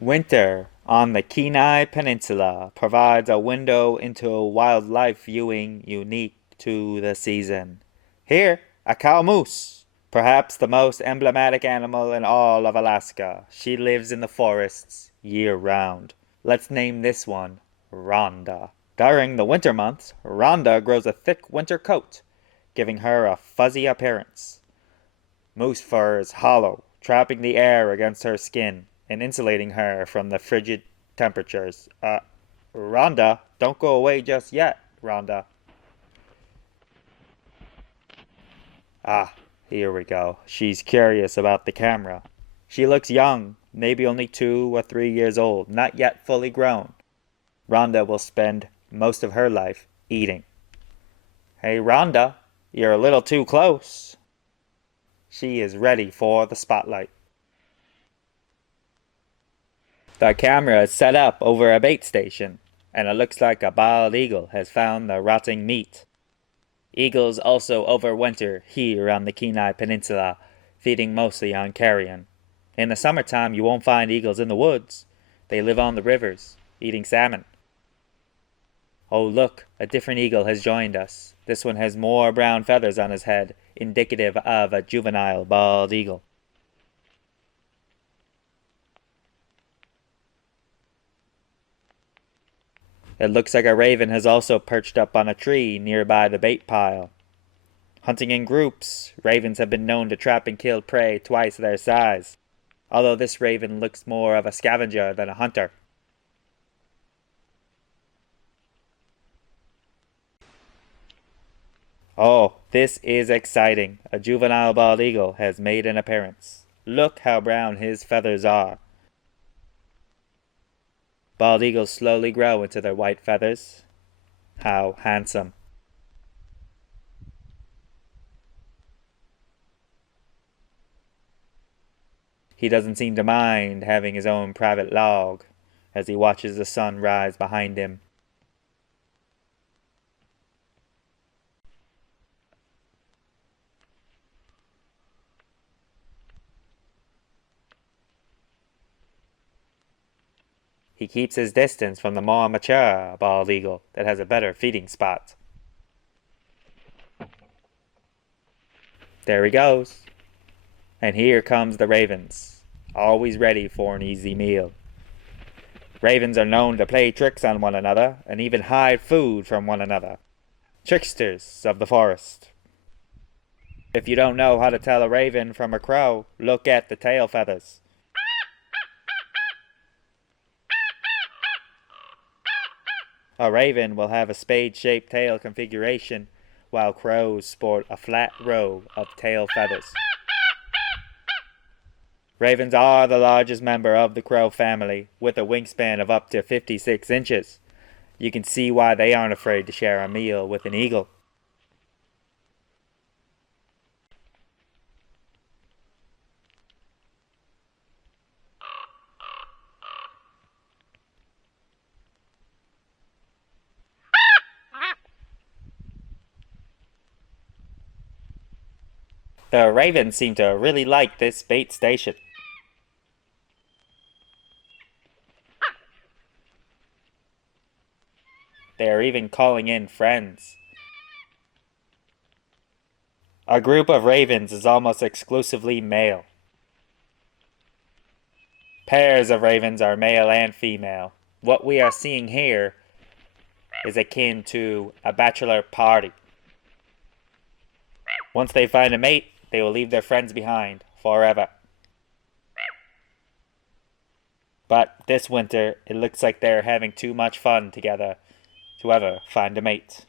Winter on the Kenai Peninsula provides a window into wildlife viewing unique to the season. Here, a cow moose, perhaps the most emblematic animal in all of Alaska. She lives in the forests year-round. Let's name this one Rhonda. During the winter months, Rhonda grows a thick winter coat, giving her a fuzzy appearance. Moose fur is hollow, trapping the air against her skin and insulating her from the frigid temperatures. Rhonda, don't go away just yet, Rhonda. Ah, here we go. She's curious about the camera. She looks young, maybe only 2 or 3 years old, not yet fully grown. Rhonda will spend most of her life eating. Hey, Rhonda, you're a little too close. She is ready for the spotlight. The camera is set up over a bait station, and it looks like a bald eagle has found the rotting meat. Eagles also overwinter here on the Kenai Peninsula, feeding mostly on carrion. In the summertime, you won't find eagles in the woods. They live on the rivers, eating salmon. Oh look, a different eagle has joined us. This one has more brown feathers on his head, indicative of a juvenile bald eagle. It looks like a raven has also perched up on a tree nearby the bait pile. Hunting in groups, ravens have been known to trap and kill prey twice their size, although this raven looks more of a scavenger than a hunter. Oh, this is exciting. A juvenile bald eagle has made an appearance. Look how brown his feathers are. Bald eagles slowly grow into their white feathers. How handsome. He doesn't seem to mind having his own private log as he watches the sun rise behind him. He keeps his distance from the more mature bald eagle that has a better feeding spot. There he goes. And here comes the ravens, always ready for an easy meal. Ravens are known to play tricks on one another and even hide food from one another. Tricksters of the forest. If you don't know how to tell a raven from a crow, look at the tail feathers. A raven will have a spade-shaped tail configuration, while crows sport a flat row of tail feathers. Ravens are the largest member of the crow family, with a wingspan of up to 56 inches. You can see why they aren't afraid to share a meal with an eagle. The ravens seem to really like this bait station. They are even calling in friends. A group of ravens is almost exclusively male. Pairs of ravens are male and female. What we are seeing here is akin to a bachelor party. Once they find a mate, they will leave their friends behind forever. But this winter, it looks like they're having too much fun together to ever find a mate.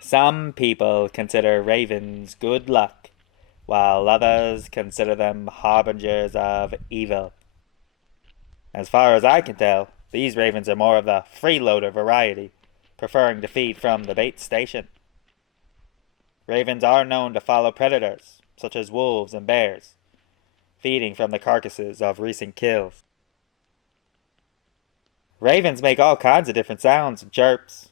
Some people consider ravens good luck, while others consider them harbingers of evil. As far as I can tell, these ravens are more of the freeloader variety, preferring to feed from the bait station. Ravens are known to follow predators, such as wolves and bears, feeding from the carcasses of recent kills. Ravens make all kinds of different sounds and chirps.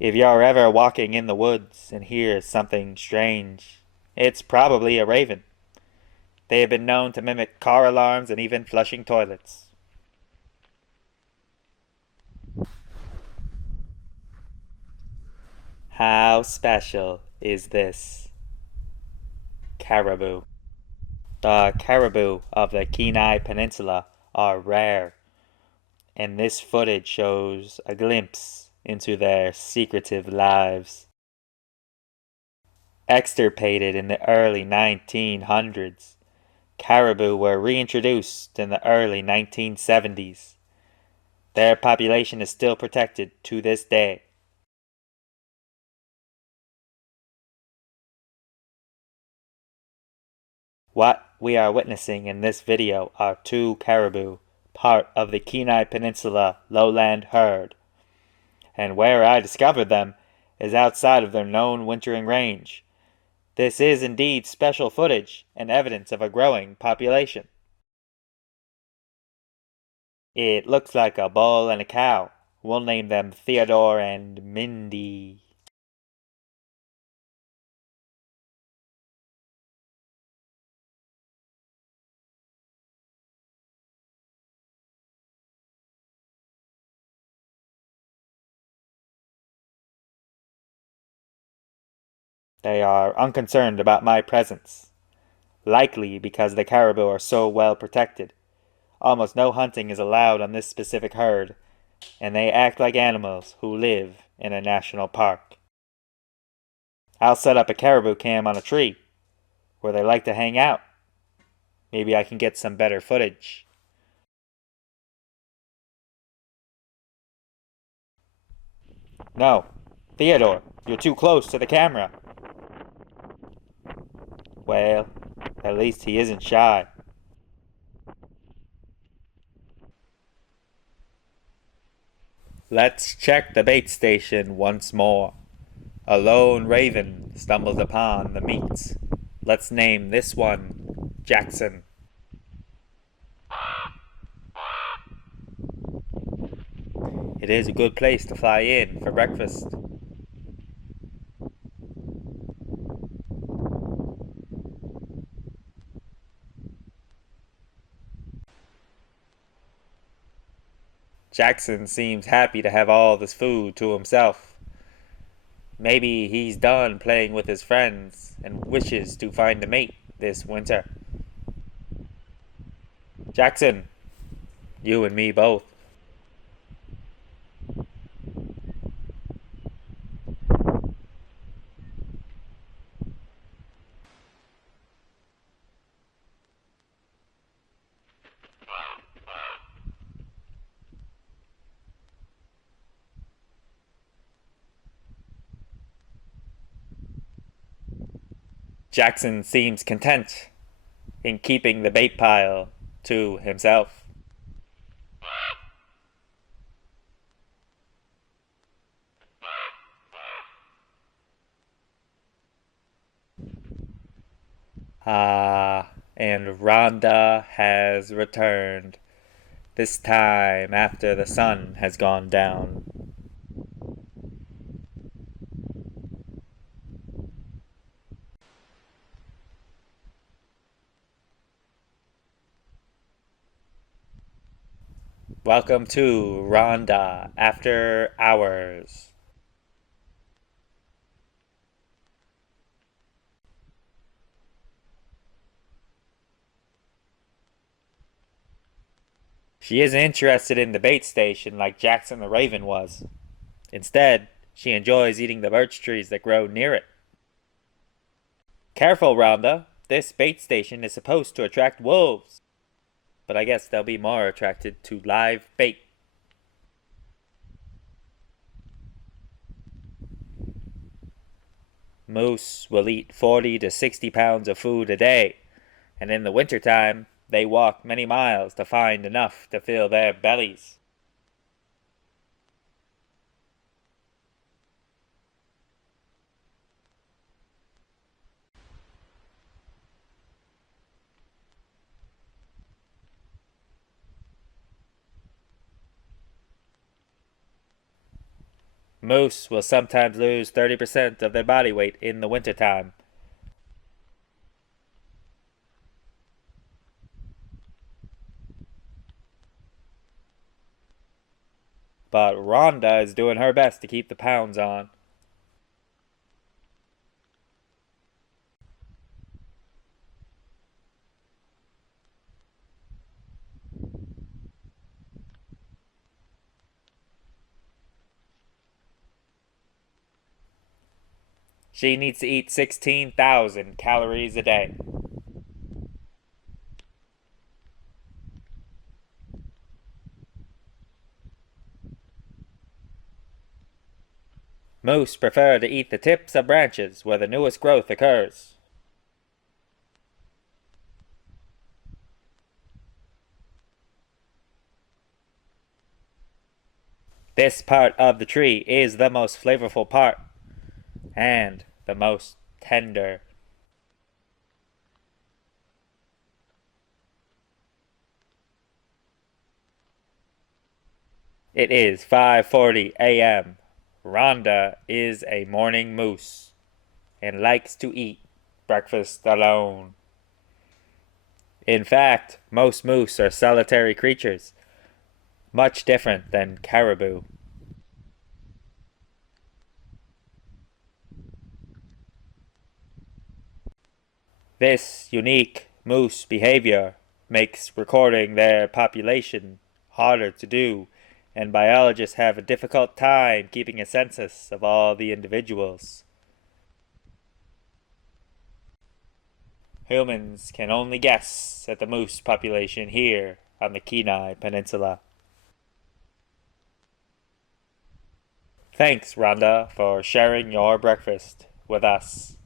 If you're ever walking in the woods and hear something strange, it's probably a raven. They have been known to mimic car alarms and even flushing toilets. How special is this caribou? The caribou of the Kenai Peninsula are rare, and this footage shows a glimpse into their secretive lives. Extirpated in the early 1900s, caribou were reintroduced in the early 1970s. Their population is still protected to this day. What we are witnessing in this video are two caribou, part of the Kenai Peninsula lowland herd, and where I discovered them is outside of their known wintering range. This is indeed special footage and evidence of a growing population. It looks like a bull and a cow. We'll name them Theodore and Mindy. They are unconcerned about my presence, likely because the caribou are so well protected. Almost no hunting is allowed on this specific herd, and they act like animals who live in a national park. I'll set up a caribou cam on a tree where they like to hang out. Maybe I can get some better footage. No, Theodore, you're too close to the camera. Well, at least he isn't shy. Let's check the bait station once more. A lone raven stumbles upon the meat. Let's name this one Jackson. It is a good place to fly in for breakfast. Jackson seems happy to have all this food to himself. Maybe he's done playing with his friends and wishes to find a mate this winter. Jackson, you and me both. Jackson seems content in keeping the bait pile to himself. And Rhonda has returned, this time after the sun has gone down. Welcome to Rhonda After Hours. She isn't interested in the bait station like Jackson the Raven was. Instead, she enjoys eating the birch trees that grow near it. Careful, Rhonda. This bait station is supposed to attract wolves. But I guess they'll be more attracted to live bait. Moose will eat 40 to 60 pounds of food a day, and in the wintertime, they walk many miles to find enough to fill their bellies. Moose will sometimes lose 30% of their body weight in the wintertime. But Rhonda is doing her best to keep the pounds on. She needs to eat 16,000 calories a day. Moose prefer to eat the tips of branches where the newest growth occurs. This part of the tree is the most flavorful part, and the most tender. It is 5:40 a.m. Rhonda is a morning moose and likes to eat breakfast alone. In fact, most moose are solitary creatures, much different than caribou. This unique moose behavior makes recording their population harder to do, and biologists have a difficult time keeping a census of all the individuals. Humans can only guess at the moose population here on the Kenai Peninsula. Thanks, Rhonda, for sharing your breakfast with us.